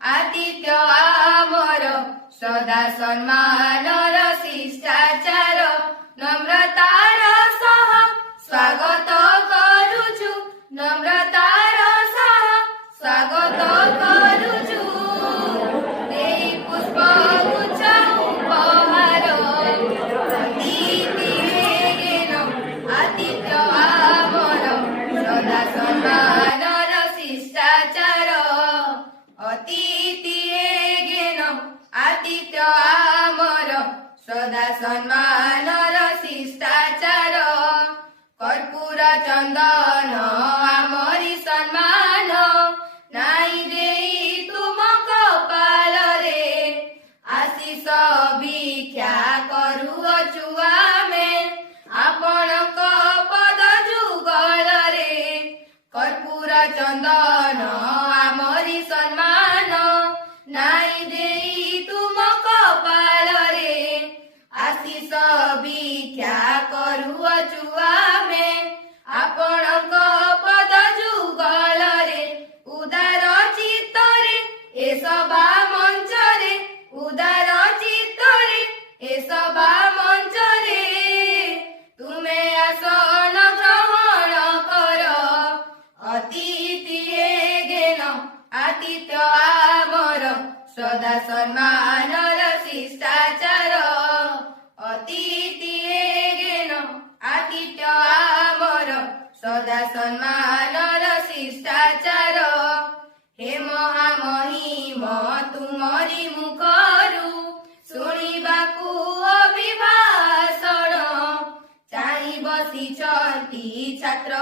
आतिथ्य आमर सदा सम्मानर शिष्टाचार नम्रतार सह स्वागत करुछु नम्रतार सह स्वागत करुछु देई पुष्पगुच्छ उपहार अतिथिरेण आतिथ्य आमर सदा सम्मानर शिष्टाचार अतिथिरेण आतिथ्य आमर सदा सम्मानर शिष्टाचार कर्पूर चंदन आमरी सम्मान नाई देई तुम कपाल रे आशीष भिक्षा करुअछु आमे आपणक पद जुगल रे कर्पूर चंदन आमरी सम्मान नाई देई तुम कपाल रे आशीष भिक्षा करुअछु आमे आपणक पद जुगल रे उदार चित्तरे ए सभा मंच रे उदार चित्तरे ए सभा मंच रे तुमे आसन ग्रहण कर अतिथियेन आतिथ्य आमर सदा सम्मानर शिष्टाचार अतिथियेन आतिथ्य आमर सदा सम्मानर शिष्टाचार हे महामहिम तुमरी मुखरु शुणिबाकु अभिभाषण चाहि बसिछन्ति छात्र